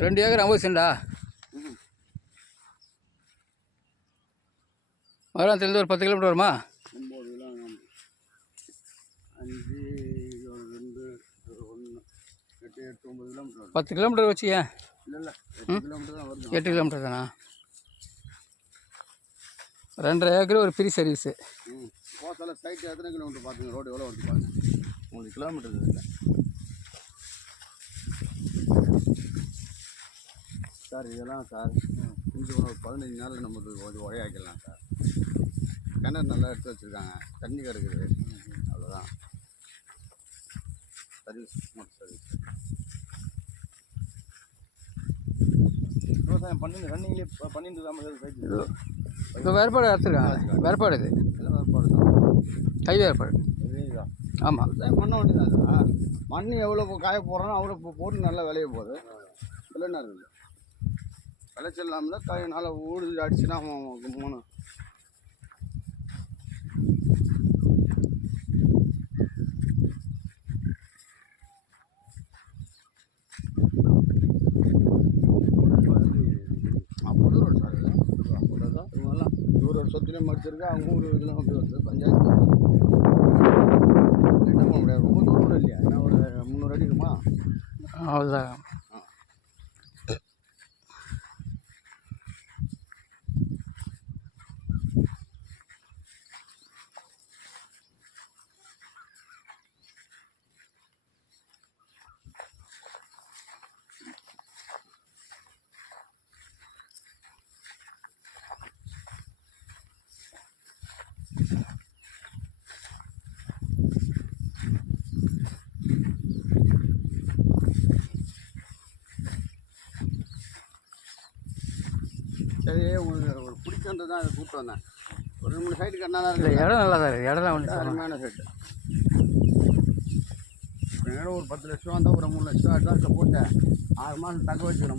2 acre 50 சென்டா? மதுராந்தகத்துலேருந்து ஒரு 10 kilometre வருமா? 9 kilo 5 2 1 8 8 9 kilometre 10 kilometre வச்சு ஏன்? இல்லை 8 கிலோமீட்டர் தான் வருது. 8 கிலோமீட்டர் தானா? 2.5 ஏக்கர் ஒரு ஃப்ரீ சர்வீஸு. போத்தால சைட்டு எத்தனை கிலோமீட்டர் பார்த்துங்க, ரோடு எவ்வளோ வருது பாருங்க. 3 கிலோமீட்டர் இருக்குது சார். இதெல்லாம் சார் கொஞ்சம் ஒரு 15 நாளில் நமக்கு கொஞ்சம் உரையாக்கலாம் சார். கிணறு நல்லா எடுத்து வச்சுருக்காங்க, தண்ணி கிடக்குது, அவ்வளோதான். Service motor service. விவசாயம் பண்ணி ரன்னிங்லேயே பண்ணிட்டு தான் சைட்டு. இப்போ வேறுபாடு எடுத்துருக்காங்க. வேறுபாடு இது எல்லாம் வேறுபாடு தான், கை வேறுபாடு. இதுதான் ஆமாம், விவசாயம் பண்ண வேண்டியதான் சார். மண் எவ்வளோ காய போடுறோன்னா அவ்வளோ போட்டு நல்லா விளைய போகுது. இதில் என்ன இருக்குது, விளைச்சல் இல்லாமல் காய நல்லா ஊடு அடிச்சுன்னா மூணு புது ரோடு சார். இது அவ்வளோதான். இவங்கெல்லாம் இவர் ஒரு சொத்துலேயும் மடிச்சிருக்கு, அவங்க ஊர் இதெல்லாம் அப்படி வருது பஞ்சாயத்து. என்ன பண்ண முடியாது, ரொம்ப தூரம் கூட இல்லையா, என்ன ஒரு 300 அடி இருக்குமா? அவ்வளோதான். சரி, உங்களுக்கு ஒரு பிடிச்சன்றது தான் அதை கூப்பிட்டு வந்தேன். ஒரு 2 3 சைட்டு கட்டினா தான் இல்லை, இருக்குது. இடம் நல்லா தான் இருக்குது. இடம்லாம் ஒன்று அருமையான சைட்டு. இப்போ ஒரு 10 லட்சம் வந்தால் ஒரு 3 லட்சம் அட்வான்ஸை போட்டு 6 மாதம் தக்க வச்சுக்கணும்.